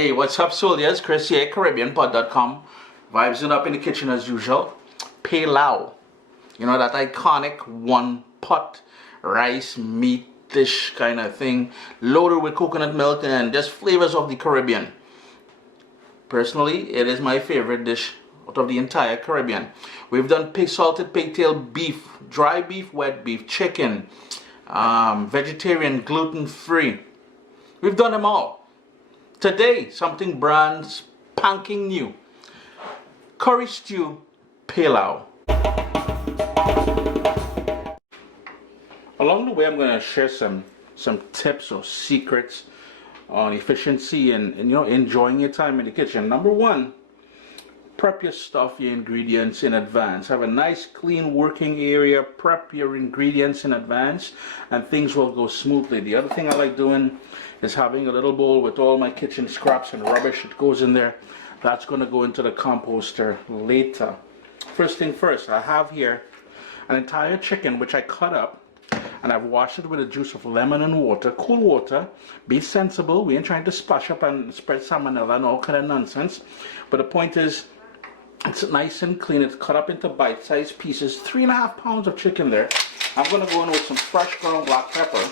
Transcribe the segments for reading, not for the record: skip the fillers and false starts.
Hey, what's up, soldiers? Chris here, caribbeanpot.com. Vibesing up in the kitchen as usual. Pelau. You know, that iconic one pot rice meat dish kind of thing, loaded with coconut milk and just flavors of the Caribbean. Personally, it is my favorite dish out of the entire Caribbean. We've done salted pigtail beef, dry beef, wet beef, chicken, vegetarian, gluten-free. We've done them all. Today, something brand spanking new. Curry stew Pelau. Along the way, I'm going to share some tips or secrets on efficiency and enjoying your time in the kitchen. Number one, prep your stuff, your ingredients in advance. Have a nice clean working area. Prep your ingredients in advance and things will go smoothly. The other thing I like doing is having a little bowl with all my kitchen scraps and rubbish that goes in there. That's going to go into the composter later. First thing first, I have here an entire chicken which I cut up and I've washed it with the juice of lemon and water, cool water. Be sensible. We ain't trying to splash up and spread salmonella and all kind of nonsense. But the point is, it's nice and clean. It's cut up into bite-sized pieces. 3.5 pounds of chicken there. I'm going to go in with some fresh ground black pepper.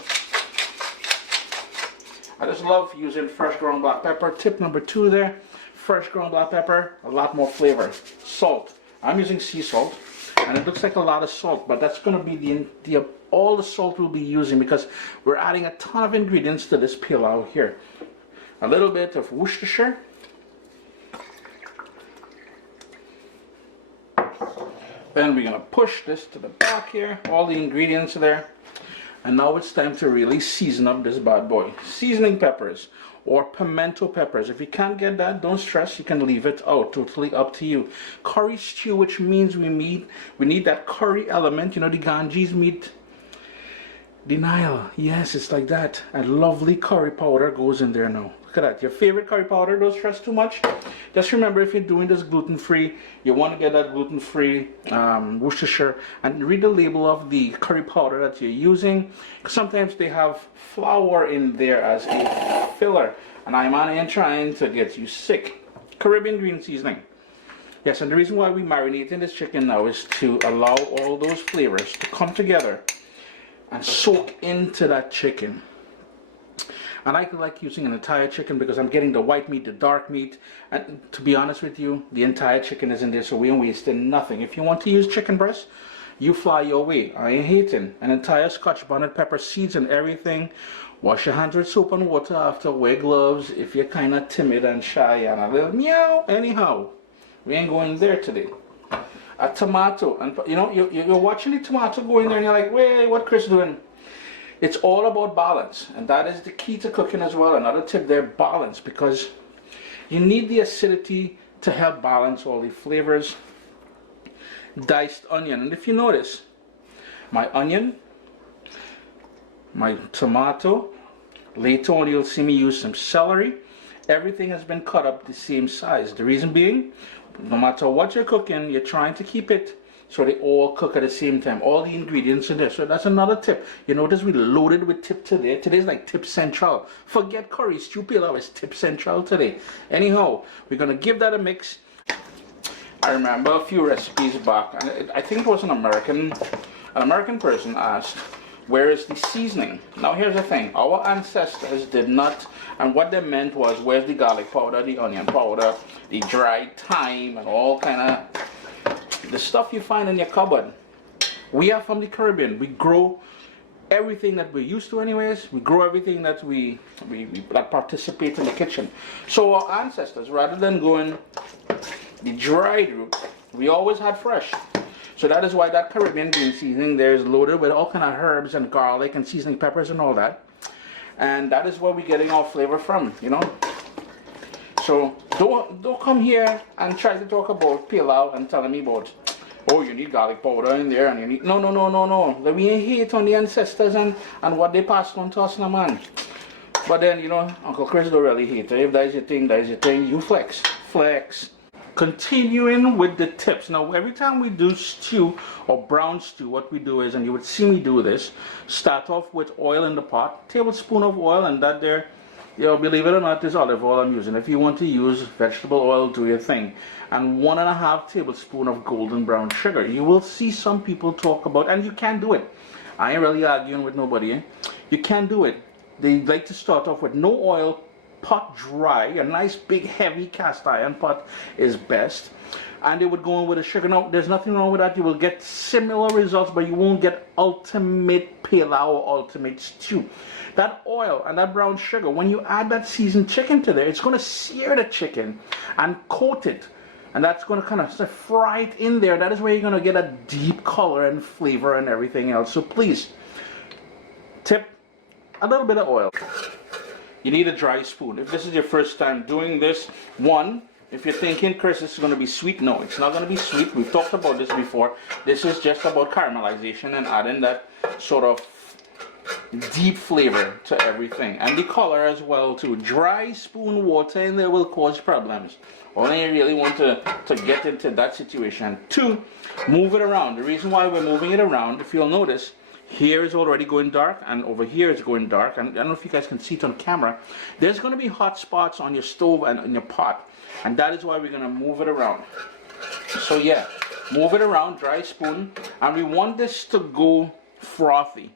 I just love using fresh ground black pepper. Tip number 2 there, fresh ground black pepper, a lot more flavor. Salt. I'm using sea salt, and it looks like a lot of salt, but that's going to be all the salt we'll be using because we're adding a ton of ingredients to this pilau here. A little bit of Worcestershire. Then we're going to push this to the back here, all the ingredients are there. And now it's time to really season up this bad boy. Seasoning peppers or pimento peppers. If you can't get that, don't stress, you can leave it out. Totally up to you. Curry stew, which means we need that curry element. You know, the Ganges meat denial. Yes, it's like that. And lovely curry powder goes in there now. Look at that. Your favorite curry powder, don't stress too much. Just remember, if you're doing this gluten-free, you want to get that gluten-free Worcestershire and read the label of the curry powder that you're using. Sometimes they have flour in there as a filler, and I'm on in trying to get you sick. Caribbean green seasoning. Yes, and the reason why we marinate in this chicken now is to allow all those flavors to come together and soak into that chicken. And I like using an entire chicken because I'm getting the white meat, the dark meat, and to be honest with you, the entire chicken is in there, so we ain't wasting nothing. If you want to use chicken breast, you fly your way. I ain't hating. An entire scotch bonnet, pepper seeds and everything. Wash your hands with soap and water after. Wear gloves if you're kind of timid and shy and a little meow. Anyhow, we ain't going there today. A tomato, and you know, you're watching the tomato go in there and you're like, wait, what Chris doing? It's all about balance, and that is the key to cooking as well. Another tip there, balance, because you need the acidity to help balance all the flavors. Diced onion, and if you notice, my onion, my tomato, later on you'll see me use some celery. Everything has been cut up the same size. The reason being, no matter what you're cooking, you're trying to keep it so they all cook at the same time. All the ingredients in there. So that's another tip. You notice we loaded with tip today. Today's like tip central. Forget curry stew pilau, is tip central today. Anyhow, we're going to give that a mix. I remember a few recipes back, and I think it was an American person asked, where is the seasoning? Now here's the thing. Our ancestors did not, and what they meant was, where's the garlic powder, the onion powder, the dried thyme, and all kind of the stuff you find in your cupboard. We are from the Caribbean. We grow everything that we're used to anyways. We grow everything that we that participate in the kitchen. So our ancestors, rather than going the dried route, we always had fresh. So that is why that Caribbean green seasoning there is loaded with all kind of herbs and garlic and seasoning peppers and all that. And that is where we're getting our flavor from, you know. So don't come here and try to talk about pilau and telling me about, oh, you need garlic powder in there and you need, no. We ain't hate on the ancestors and what they passed on to us, no man. But then, you know, Uncle Chris don't really hate it. If that's your thing, you flex. Continuing with the tips. Now, every time we do stew or brown stew, what we do is, and you would see me do this, start off with oil in the pot, tablespoon of oil, and that there Yo, believe it or not, this olive oil I'm using. If you want to use vegetable oil, do your thing. And 1.5 tablespoon of golden brown sugar. You will see some people talk about, and you can do it. I ain't really arguing with nobody. Eh? You can do it. They like to start off with no oil, pot dry. A nice big heavy cast iron pot is best. And they would go in with the sugar. Now, there's nothing wrong with that. You will get similar results, but you won't get ultimate pilau or ultimate stew. That oil and that brown sugar, when you add that seasoned chicken to there, it's going to sear the chicken and coat it. And that's going to kind of fry it in there. That is where you're going to get a deep color and flavor and everything else. So please, tip, a little bit of oil. You need a dry spoon. If this is your first time doing this, one, if you're thinking, Chris, this is going to be sweet, no, it's not going to be sweet. We've talked about this before. This is just about caramelization and adding that sort of deep flavor to everything. And the color as well too. Dry spoon water in there will cause problems. Only you really want to get into that situation. Two, move it around. The reason why we're moving it around, if you'll notice, here is already going dark and over here is going dark. And I don't know if you guys can see it on camera. There's going to be hot spots on your stove and in your pot. And that is why we're going to move it around. So yeah, move it around, dry spoon. And we want this to go frothy.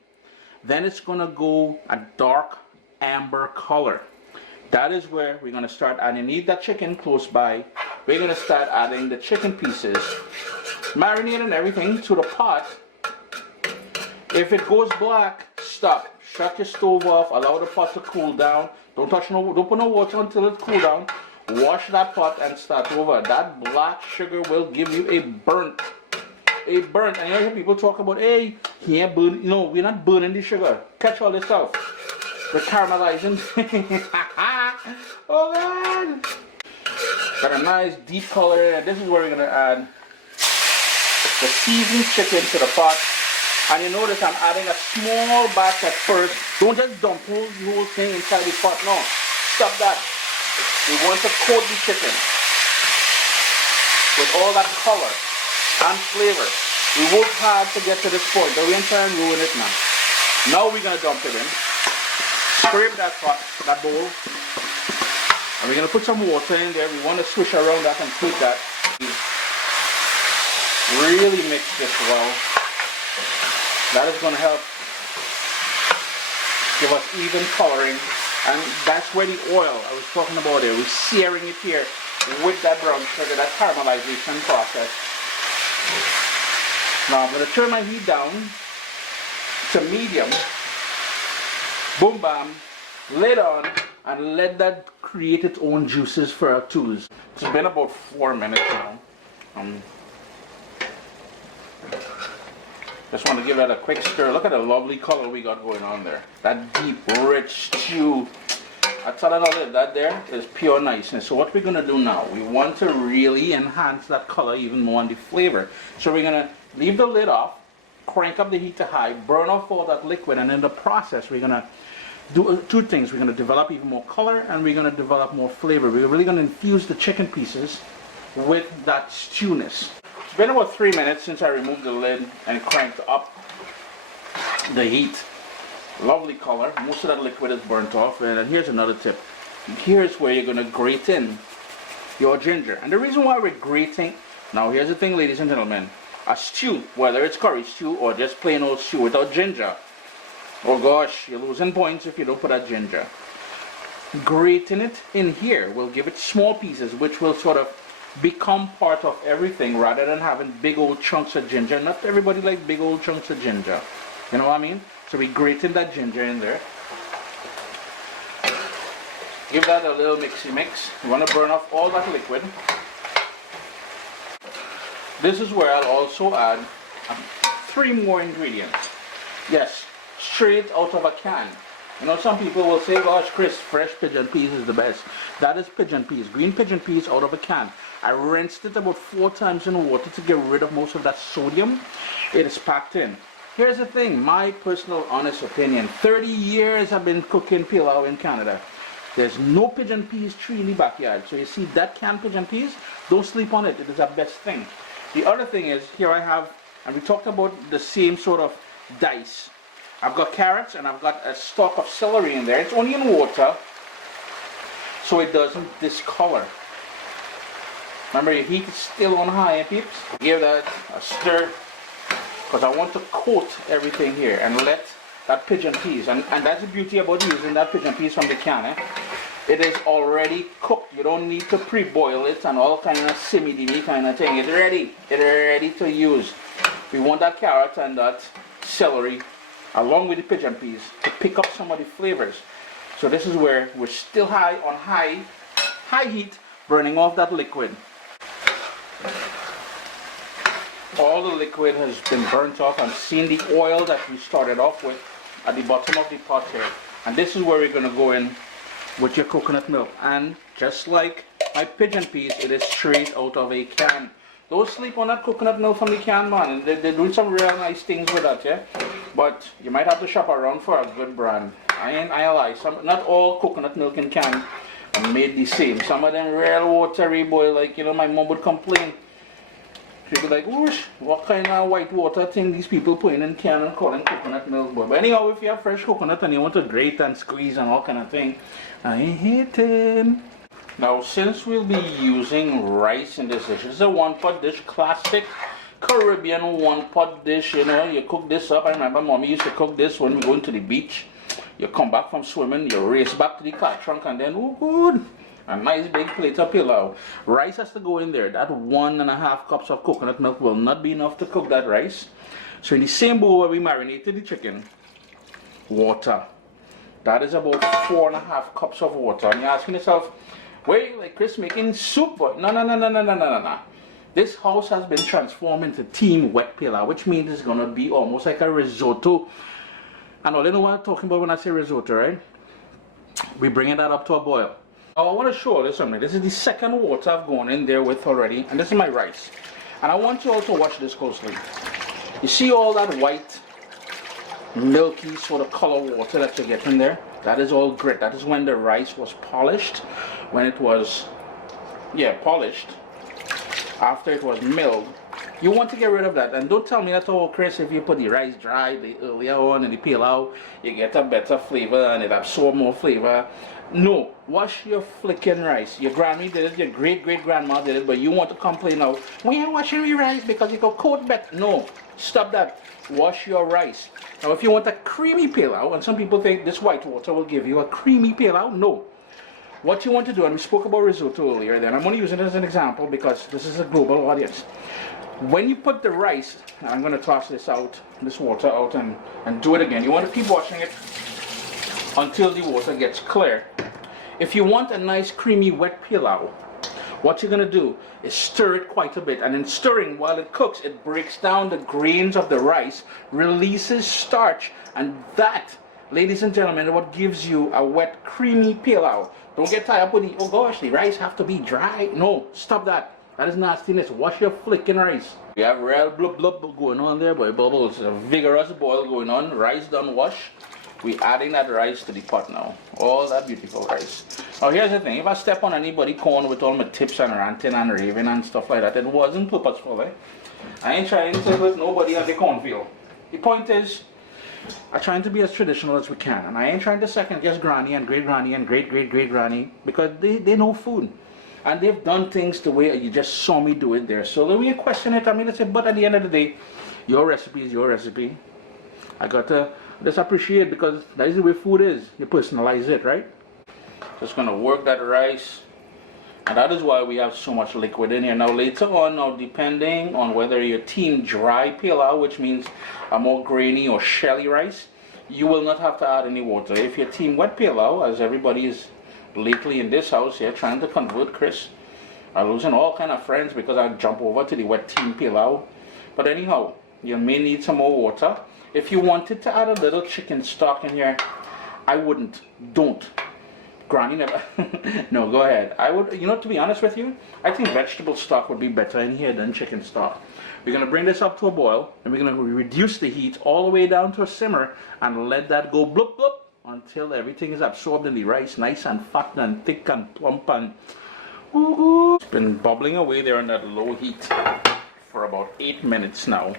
Then it's going to go a dark amber color. That is where we're going to start adding. Need that chicken close by. We're going to start adding the chicken pieces, marinating everything to the pot. If it goes black, stop. Shut your stove off. Allow the pot to cool down. Don't put no water until it cools down. Wash that pot and start over. That black sugar will give you a burnt. And you hear people talk about, hey, he ain't burn. No, we're not burning the sugar. Catch all this stuff. We're caramelizing. Oh God! Got a nice deep color there. This is where we're gonna add the seasoned chicken to the pot. And you notice I'm adding a small batch at first. Don't just dump the whole thing inside the pot. No, stop that. We want to coat the chicken with all that color and flavor. We worked hard to get to this point, but we ain't trying to ruin it now. Now we're going to dump it in. Scrape that pot, that bowl. And we're going to put some water in there. We want to swish around that and cook that. Really mix this well. That is going to help give us even coloring. And that's where the oil I was talking about there. We're searing it here with that brown sugar, that caramelization process. Now I'm going to turn my heat down to medium. Boom, bam, lid on, and let that create its own juices for our twos. It's been about 4 minutes now. Just want to give that a quick stir. Look at the lovely color we got going on there. That deep, rich stew. I tell you that there is pure niceness. So what we're going to do now, we want to really enhance that color even more and the flavor. So we're going to leave the lid off, crank up the heat to high, burn off all that liquid, and in the process we're going to do two things. We're going to develop even more color and we're going to develop more flavor. We're really going to infuse the chicken pieces with that stewness. It's been about 3 minutes since I removed the lid and cranked up the heat. Lovely color. Most of that liquid is burnt off. And here's another tip. Here's where you're going to grate in your ginger. And the reason why we're grating, now here's the thing, ladies and gentlemen. A stew, whether it's curry stew or just plain old stew without ginger, oh gosh, you're losing points if you don't put that ginger. Grating it in here will give it small pieces which will sort of become part of everything rather than having big old chunks of ginger. Not everybody likes big old chunks of ginger. You know what I mean? So we grated that ginger in there. Give that a little mixy mix. You want to burn off all that liquid. This is where I'll also add 3 more ingredients. Yes, straight out of a can. You know, some people will say, gosh, Chris, fresh pigeon peas is the best. That is pigeon peas, green pigeon peas out of a can. I rinsed it about 4 times in water to get rid of most of that sodium. It is packed in. Here's the thing, my personal honest opinion. 30 years I've been cooking pilau in Canada. There's no pigeon peas tree in the backyard. So you see that canned pigeon peas, don't sleep on it. It is the best thing. The other thing is, here I have, and we talked about the same sort of dice. I've got carrots and I've got a stalk of celery in there. It's only in water. so it doesn't discolor. Remember, your heat is still on high, peeps. Give that a stir, because I want to coat everything here and let that pigeon peas, and that's the beauty about using that pigeon peas from the can. It is already cooked. You don't need to pre-boil it and all kind of simmy-dimmy kind of thing. It's ready to use. We want that carrot and that celery along with the pigeon peas to pick up some of the flavors. So this is where we're still on high heat, burning off that liquid. All the liquid has been burnt off. I'm seeing the oil that we started off with at the bottom of the pot here. And this is where we're going to go in with your coconut milk. And just like my pigeon peas, it is straight out of a can. Don't sleep on that coconut milk from the can, man. They're doing some real nice things with that, yeah? But you might have to shop around for a good brand. I lie. Not all coconut milk in can are made the same. Some of them real watery, boy. Like, you know, my mom would complain. She'd be like, whoosh, what kind of white water thing these people putting in can and calling coconut milk, boy. But anyhow, if you have fresh coconut and you want to grate and squeeze and all kind of thing, I ain't hating. Now, since we'll be using rice in this dish, it's a one-pot dish, classic Caribbean one-pot dish. You know, you cook this up. I remember mommy used to cook this when we go into the beach. You come back from swimming, you race back to the car trunk, and then, oh good, a nice big plate of pilau. Rice has to go in there. That 1.5 cups of coconut milk will not be enough to cook that rice. So in the same bowl where we marinated the chicken, water. That is about 4.5 cups of water. And you're asking yourself, wait, like Chris making soup? But no. This house has been transformed into team wet pilau, which means it's going to be almost like a risotto. And all you know what I'm talking about when I say risotto, right? We're bringing that up to a boil. Now I want to show you something. This is the second water I've gone in there with already, and this is my rice. And I want you all to watch this closely. You see all that white, milky sort of color water that you get in there? That is all grit. That is when the rice was polished, when it was, polished, after it was milled. You want to get rid of that. And don't tell me that, oh Chris, if you put the rice dry earlier on in the pilau, you get a better flavor and it absorbs more flavor. No, wash your flicking rice. Your grandma did it, your great-great-grandma did it, but you want to complain now, we ain't washing your rice because it go coat better. No, stop that. Wash your rice. Now if you want a creamy pilau, and some people think this white water will give you a creamy pilau, no. What you want to do, and we spoke about risotto earlier, then I'm only using it as an example because this is a global audience. When you put the rice, I'm going to toss this out, this water out, and do it again. You want to keep washing it until the water gets clear. If you want a nice creamy wet pilau, what you're going to do is stir it quite a bit, and in stirring while it cooks, it breaks down the grains of the rice, releases starch, and that, ladies and gentlemen, is what gives you a wet creamy pilau. Don't get tied up with the, oh gosh, the rice have to be dry. No, stop that. That is nastiness. Wash your flicking rice. We have real blub blub going on there, boy. Bubbles. A vigorous boil going on. Rice done wash. We adding that rice to the pot now. All that beautiful rice. Now here's the thing. If I step on anybody corn with all my tips and ranting and raving and stuff like that, it wasn't purposeful, eh? I ain't trying to hurt nobody on the cornfield. The point is, I'm trying to be as traditional as we can. And I ain't trying to second guess granny and great granny and great great great granny, because they know food. And they've done things the way you just saw me do it there. So the way you question it, I mean, but at the end of the day, your recipe is your recipe. I got to just appreciate, because that is the way food is. You personalize it, right? Just gonna work that rice. And that is why we have so much liquid in here. Now later on, now depending on whether you're team dry pilau, which means a more grainy or shelly rice, you will not have to add any water. If you're team wet pilau, as everybody is lately in this house here trying to convert Chris, I'm losing all kind of friends because I jump over to the wet team pilau. But anyhow, you may need some more water. If you wanted to add a little chicken stock in here, I wouldn't. Don't. Granny never. No, go ahead. I would, you know, to be honest with you, I think vegetable stock would be better in here than chicken stock. We're going to bring this up to a boil, and we're going to reduce the heat all the way down to a simmer and let that go bloop bloop until everything is absorbed in the rice, nice and fat and thick and plump and ooh. It's been bubbling away there on that low heat for about 8 minutes now.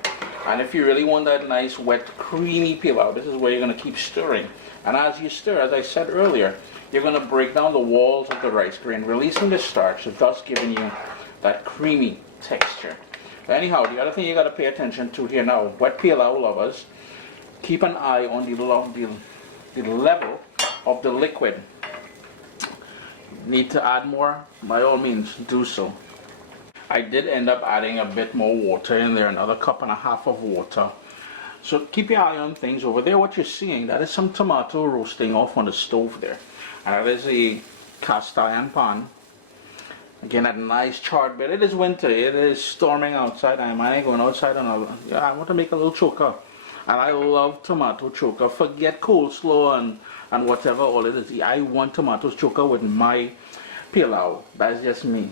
And if you really want that nice, wet, creamy pilau, this is where you're going to keep stirring. And as you stir, as I said earlier, you're going to break down the walls of the rice grain, releasing the starch, thus giving you that creamy texture. But anyhow, the other thing you got to pay attention to here now, wet pilau lovers, keep an eye on the level of the liquid. Need to add more? By all means, do so. I did end up adding a bit more water in there, another 1.5 cups of water. So keep your eye on things over there. What you're seeing, that is some tomato roasting off on the stove there. And that is a cast iron pan. Again, that nice charred bed. It is winter. It is storming outside. I ain't going outside and I want to make a little choker. And I love tomato choker. Forget coleslaw and whatever all it is. I want tomato choker with my pilau. That's just me.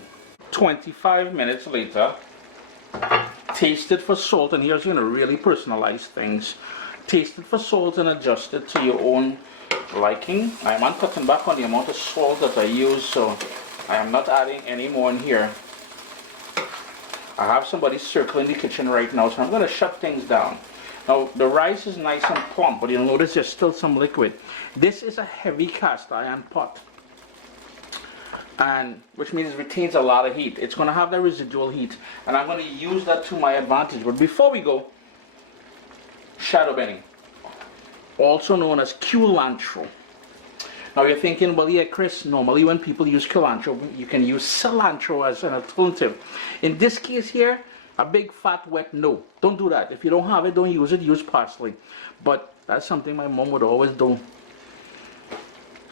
25 minutes later, taste it for salt, and here's going to really personalize things. Taste it for salt and adjust it to your own liking. I am cutting back on the amount of salt that I use, so I am not adding any more in here. I have somebody circling the kitchen right now, so I'm going to shut things down. Now the rice is nice and plump, but you'll notice there's still some liquid. This is a heavy cast iron pot, and which means it retains a lot of heat. It's going to have that residual heat, and I'm going to use that to my advantage. But before we go, shado beni, also known as culantro. Now you're thinking, well, yeah, Chris, normally when people use culantro, you can use cilantro as an alternative. In this case here, a big fat wet no. Don't do that. If you don't have it, don't use it. Use parsley. But that's something my mom would always do.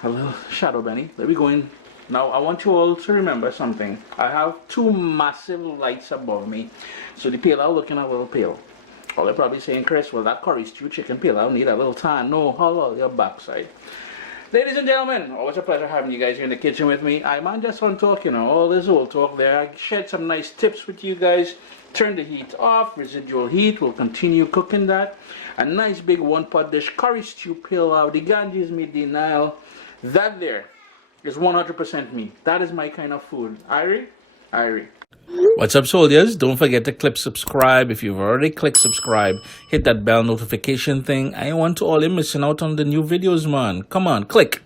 A little shado beni. There we go in. Now I want you all to remember something. I have two massive lights above me, so the pilau looking a little pale. All they're probably saying, Chris, well, that curry stew chicken pilau need a little tan. No, how your backside. Ladies and gentlemen, always a pleasure having you guys here in the kitchen with me. I'm just on talk, you know, all this old talk there. I shared some nice tips with you guys. Turn the heat off, residual heat. We'll continue cooking that. A nice big one-pot dish, curry stew pilau, the Ganges meat, the Nile. That there is 100% me. That is my kind of food. Irie? Irie. What's up, soldiers? Don't forget to click subscribe. If you've already clicked subscribe, hit that bell notification thing. I want to all you missing out on the new videos, man. Come on, click.